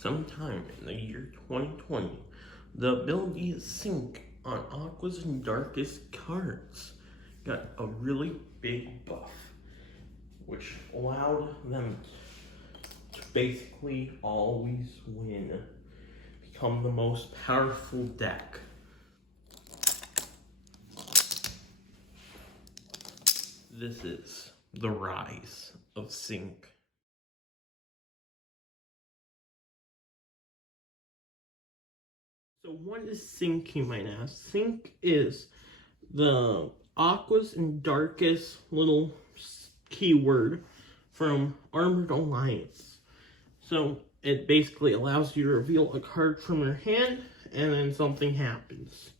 Sometime in the year 2020, the ability to sync on Aqua's and Darkest cards got a really big buff, which allowed them to basically always win, become the most powerful deck. This is the rise of Sync. So what is Sync, you might ask? Sync is the Aqua's and Darkest little keyword from Armored Alliance. So it basically allows you to reveal a card from your hand and then something happens.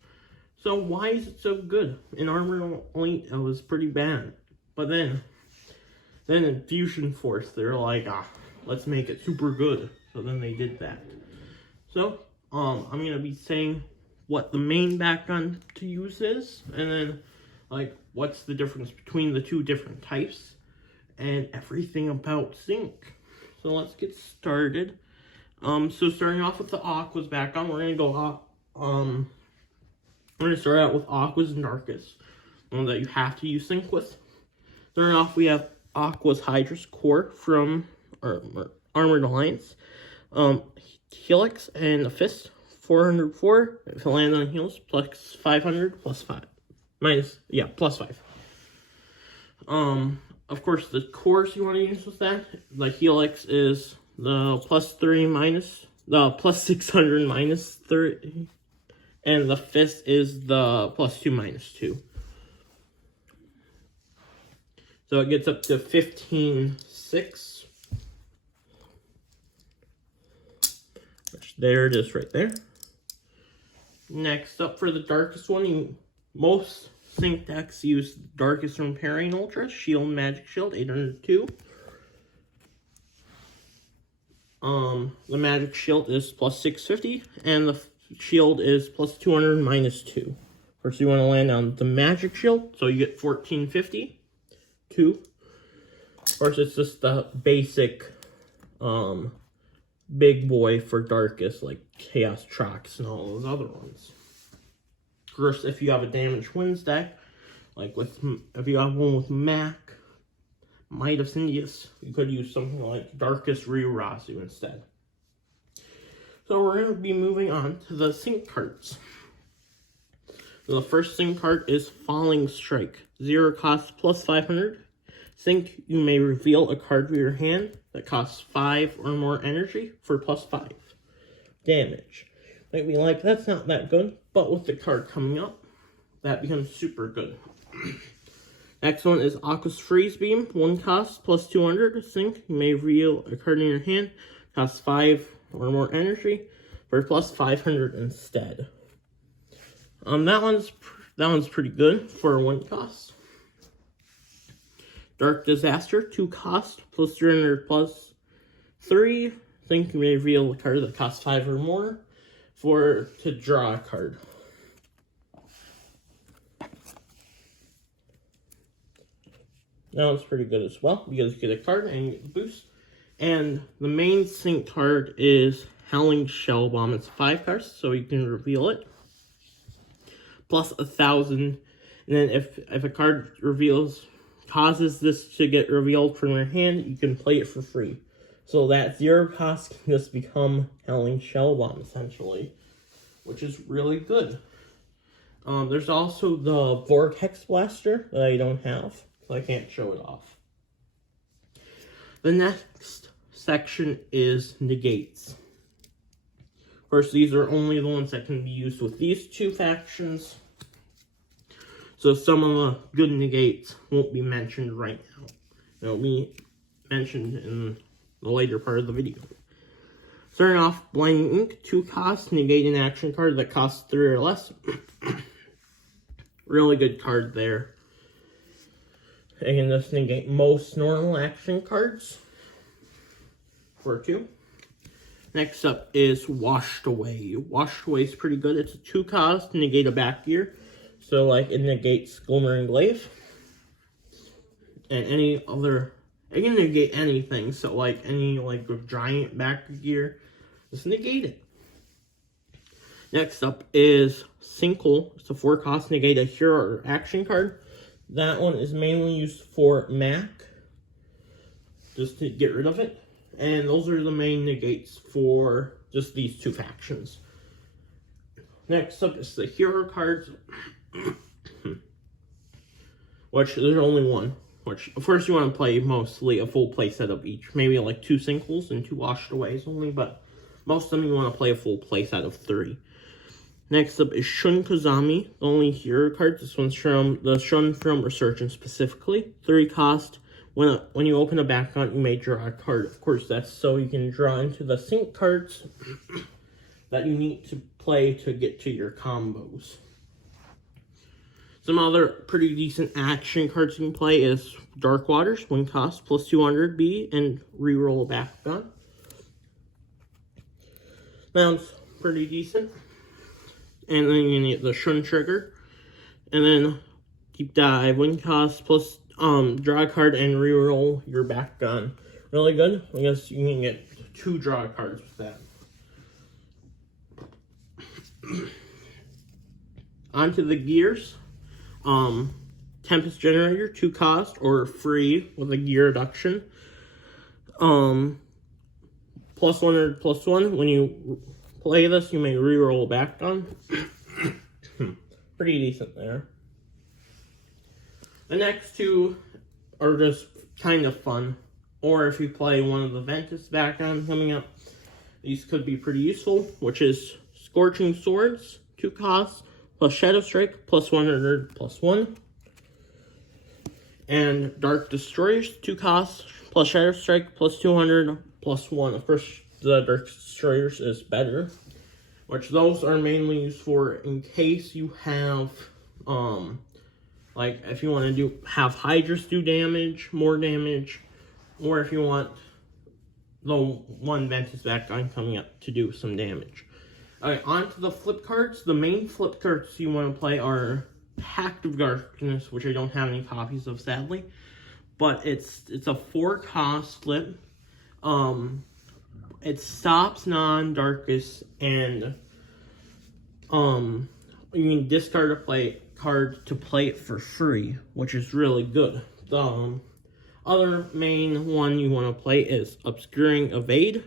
So why is it so good? In Armored Alliance, it was pretty bad. But then in Fusion Force, they're like, let's make it super good. So then they did that. So, I'm going to be saying what the main background to use is, and then, like, what's the difference between the two different types, and everything about Sync. So let's get started. So starting off with the Aqua's background, we're going to start out with Aqua's and Darkest, one that you have to use Sync with. Starting off, we have Aqua's Hydra's Core from Armored Alliance. Helix and a Fist, 404. If it lands on heals, plus 500, plus 5. Plus 5. Of course, the cores you want to use with that, the Helix is the plus 3 minus, the plus 600 minus 3, and the Fist is the plus 2 minus 2. So it gets up to 15.6. Which there it is right there. Next up for the Darkest one, most Sync decks use Darkest from Parrying Ultra, Shield, Magic Shield, 802. The Magic Shield is plus 650, and the Shield is plus 200 minus 2. First, you want to land on the Magic Shield, so you get 1450. 2. Of course, it's just the basic big boy for Darkest, like Chaos Trox and all those other ones. Of course, if you have a Damage Winds deck, like if you have one with Mac, Might of Sindius, you could use something like Darkest Ryurazu instead. So we're going to be moving on to the Sync cards. So the first Sync card is Falling Strike. 0 cost plus 500. Sync, you may reveal a card from your hand that costs 5 or more energy for plus 5 damage. Might be like, that's not that good, but with the card coming up, that becomes super good. Next one is Aqua's Freeze Beam. 1 cost plus 200. Sync, you may reveal a card in your hand, costs 5 or more energy for plus 500 instead. That one's pretty good for 1 cost. Dark Disaster, 2 cost, plus 300, plus 3. Think you may reveal a card that costs 5 or more to draw a card. That one's pretty good as well, because you get a card and you get the boost. And the main Sync card is Howling Shell Bomb. It's 5 cards, so you can reveal it. Plus 1,000. And then if a card causes this to get revealed from your hand, you can play it for free. So that 0 cost can just become Howling Shell Bomb, essentially, which is really good. There's also the Vortex Blaster that I don't have, so I can't show it off. The next section is Negates. Of course, these are only the ones that can be used with these two factions. So some of the good negates won't be mentioned right now. They'll be mentioned in the later part of the video. Starting off, Blinding Ink, 2 cost, negate an action card that costs 3 or less. Really good card there. I can just negate most normal action cards for 2. Next up is Washed Away. Washed Away is pretty good. It's a 2 cost, negate a back gear. So, like, it negates Glimmering Glaive. And any other... It can negate anything. So, like, any, like, giant back gear. Just negate it. Next up is Sinkhole. It's a 4-cost negate a hero or action card. That one is mainly used for Mac, just to get rid of it. And those are the main negates for just these 2 factions. Next up is the hero cards, which there's only one. Which, of course, you want to play mostly a full play set of each. Maybe like 2 Sinkholes and 2 Washaways only, but most of them you want to play a full play set of 3. Next up is Shun Kozami, the only hero card. This one's from the Shun from Resurgence specifically. 3 cost. When you open a Bakugan, you may draw a card. Of course, that's so you can draw into the sync cards that you need to play to get to your combos. Some other pretty decent action cards you can play is Dark Waters, 1 cost, plus 200B, and reroll a Bakugan. Sounds pretty decent. And then you need the Shun Trigger. And then Deep Dive, 1 cost, plus draw a card and reroll your Bakugan. Really good. I guess you can get 2 draw cards with that. Onto the gears. Tempest Generator, 2 cost or free with a gear reduction. +1 or +1. When you play this, you may reroll back on. Pretty decent there. The next 2 are just kind of fun. Or if you play one of the Ventus back on coming up, these could be pretty useful, which is Scorching Swords, 2 costs, plus Shadow Strike, plus 100, +1. And Dark Destroyers, 2 costs, plus Shadow Strike, plus 200, +1. Of course, the Dark Destroyers is better, which those are mainly used for in case you have, like if you want to have Hydras do damage, more damage, or if you want the one Ventus back on coming up to do some damage. Alright, on to the flip cards. The main flip cards you want to play are Pact of Darkness, which I don't have any copies of, sadly. But it's a 4-cost flip. It stops non-Darkest, and you can discard a card to play it for free, which is really good. The other main one you want to play is Obscuring Evade.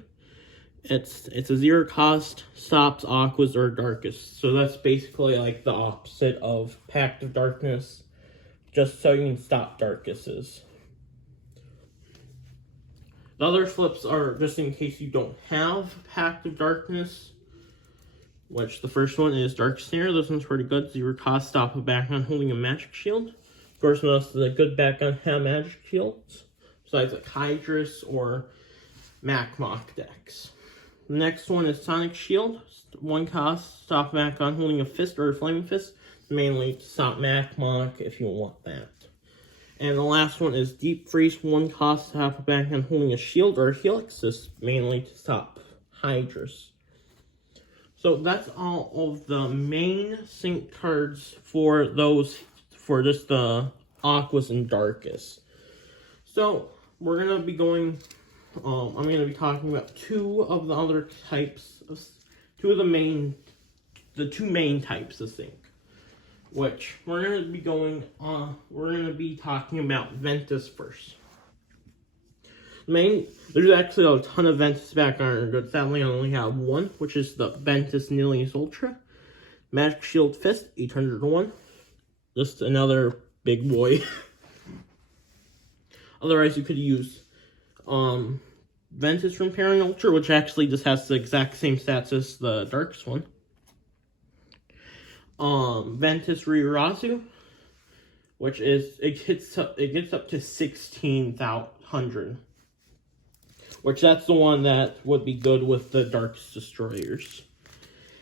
It's a 0-cost, stops Aquas or Darkest. So that's basically like the opposite of Pact of Darkness, just so you can stop Darkests. The other flips are just in case you don't have Pact of Darkness, which the first one is Dark Snare. This one's pretty good. 0-cost, stop a Bakugan holding a Magic Shield. Of course, most of the good Bakugan have Magic Shields, besides like Hydras or Macmok decks. The next one is Sonic Shield. 1-cost, stop Bakugan holding a Fist or a Flaming Fist. Mainly to stop Macmok if you want that. And the last one is Deep Freeze. 1-cost, stop a Bakugan holding a Shield or a Helix. This mainly to stop Hydras. So that's all of the main sync cards for just the Aquas and Darkest. So we're going to be going... I'm going to be talking about 2 of the other types of, the 2 main types of sync, which we're going to be talking about Ventus first. There's actually a ton of Ventus back on, but sadly I only have 1, which is the Ventus Nilius Ultra. Magic Shield Fist, 801. Just another big boy. Otherwise you could use Ventus from Pairing Ultra, which actually just has the exact same stats as the Darkest one. Ventus Ryurazu, which is it gets up to 16,000, which that's the one that would be good with the Darkest Destroyers.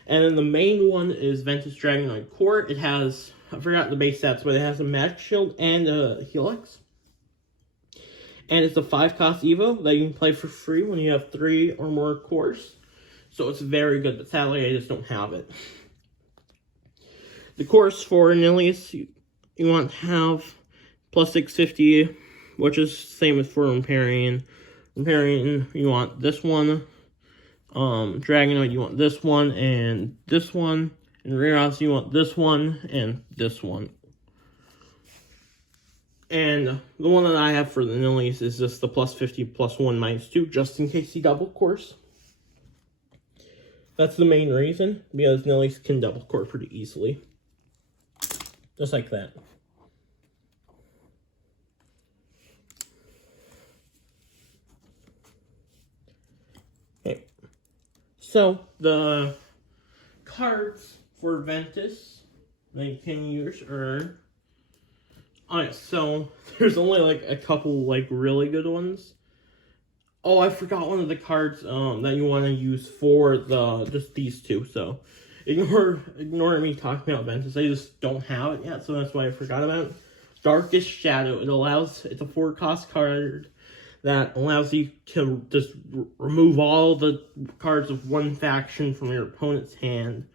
And then the main one is Ventus Dragonoid Core. It has, I forgot the base stats, but it has a Magic Shield and a Helix. And it's a 5-cost Evo that you can play for free when you have 3 or more cores. So it's very good, but sadly I just don't have it. The cores for Nilius, you want to have plus 650, which is the same as for Imperium. Imperium, you want this one, Dragonoid, you want this one and this one. And Reros, you want this one and this one. And the one that I have for the Nillies is just the plus 50, plus 1, minus 2, just in case you double course. That's the main reason, because Nillies can double core pretty easily. Just like that. Okay. So, the cards for Ventus that you can use are... Alright, so there's only like a couple like really good ones. Oh, I forgot one of the cards that you want to use for just these two. So ignore me talking about Ventus. I just don't have it yet, so that's why I forgot about it. Darkest Shadow. It's a 4-cost card that allows you to just remove all the cards of one faction from your opponent's hand,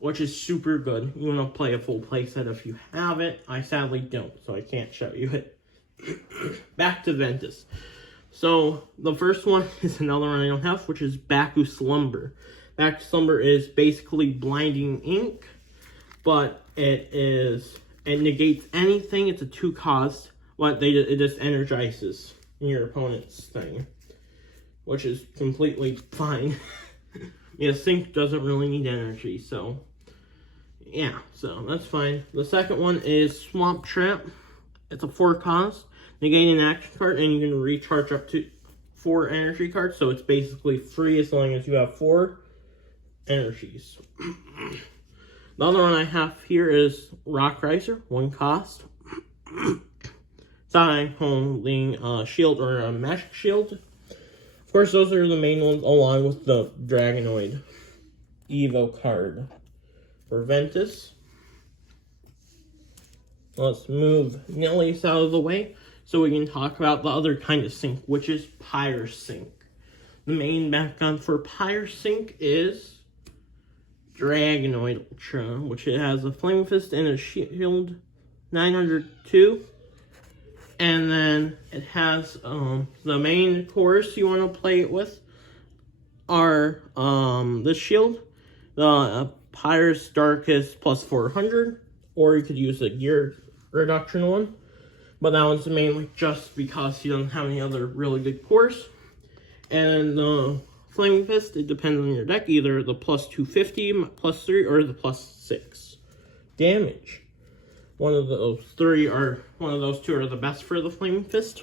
which is super good. You want to play a full playset if you have it. I sadly don't, so I can't show you it. Back to Ventus. So, the first one is another one I don't have, which is Baku Slumber. Baku Slumber is basically Blinding Ink, but it negates anything. It's a 2-cost, but it just energizes your opponent's thing, which is completely fine. Yeah, Sync doesn't really need energy, so yeah, so that's fine. The second one is Swamp Trap. It's a 4-cost. Negate an action card, and you can recharge up to 4 energy cards, so it's basically free as long as you have 4 energies. The other one I have here is Rock Riser, 1 cost. It's not holding a shield or a magic shield. Of course, those are the main ones, along with the Dragonoid Evo card. For Ventus, let's move Nillies out of the way so we can talk about the other kind of sync, which is Pyre Sync. The main background for Pyre Sync is Dragonoid Ultra, which it has a Flame Fist and a Shield 902. And then it has the main cores you want to play it with are the Shield, the Pyre's Darkest plus 400, or you could use a gear reduction one. But that one's mainly just because he doesn't have any other really good cores. And the Flaming Fist, it depends on your deck, either the plus 250, plus 3, or the plus 6 damage. One of those two are the best for the Flaming Fist.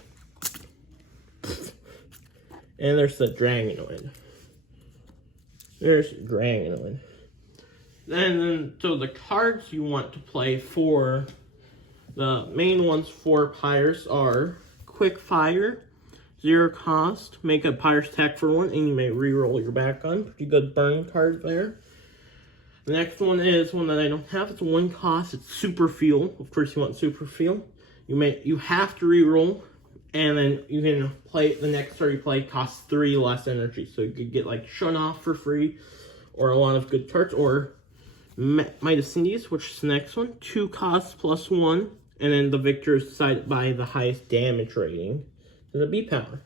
And there's the Dragonoid. So the cards you want to play for the main ones for Pyres are Quick Fire, 0 cost, make a Pyres attack for 1, and you may reroll your back on. Pretty good burn card there. The next one is one that I don't have. It's 1 cost. It's Super Fuel. Of course, you want Super Fuel. You have to reroll, and then you can play the next card you play costs 3 less energy. So you could get like Shun Off for free, or a lot of good cards, or Midas Indies, which is the next one. 2 costs plus 1, and then the victor is decided by the highest damage rating to the B power.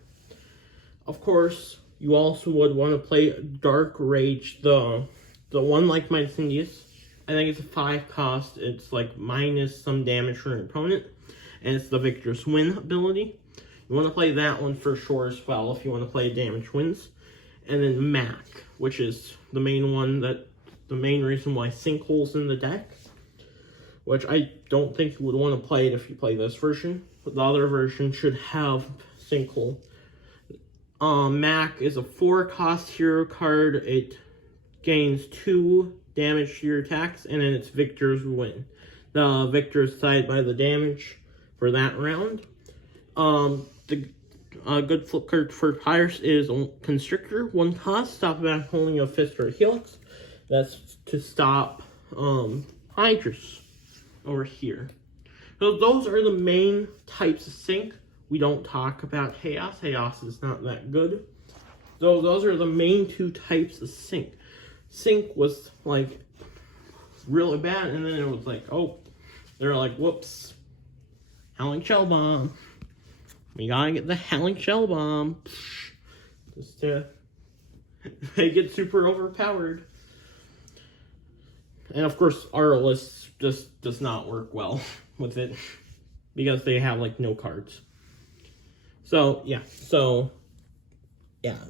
Of course, you also would want to play Dark Rage, the one like Midas Indies. I think it's a 5 cost. It's like minus some damage for an opponent, and it's the victor's win ability. You want to play that one for sure as well if you want to play damage wins. And then Mac, which is the main one the main reason why Sinkhole's in the deck, which I don't think you would want to play it if you play this version, but the other version should have Sinkhole. Mac is a 4-cost hero card. It gains 2 damage to your attacks, and then it's victor's win. The victor is decided by the damage for that round. The good flip card for Pyres is Constrictor, 1 cost, stop about holding a fist or a helix. That's to stop Hydras over here. So those are the main types of sync. We don't talk about Chaos. Chaos is not that good. So those are the main 2 types of sync. Sync was like really bad, and then it was like, oh, they're like, whoops, Howling Shell Bomb. We gotta get the Howling Shell Bomb just to They get super overpowered. And of course, Arliss just does not work well with it because they have like no cards. So yeah,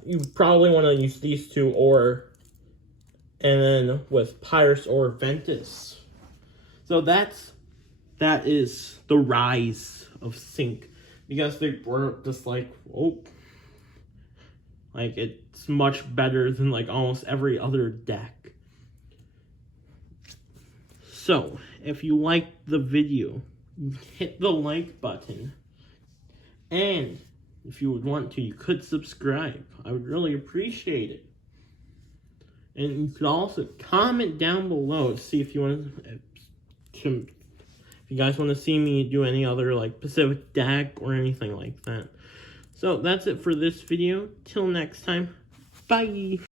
you probably want to use these two, and then with Pyrus or Ventus. So that is the rise of Sync, because they were just like, oh, like it's much better than like almost every other deck. So if you liked the video, hit the like button, and if you would want to, you could subscribe. I would really appreciate it. And you could also comment down below to see if you want to, if you guys want to see me do any other like Pacific deck or anything like that. So that's it for this video. Till next time, bye.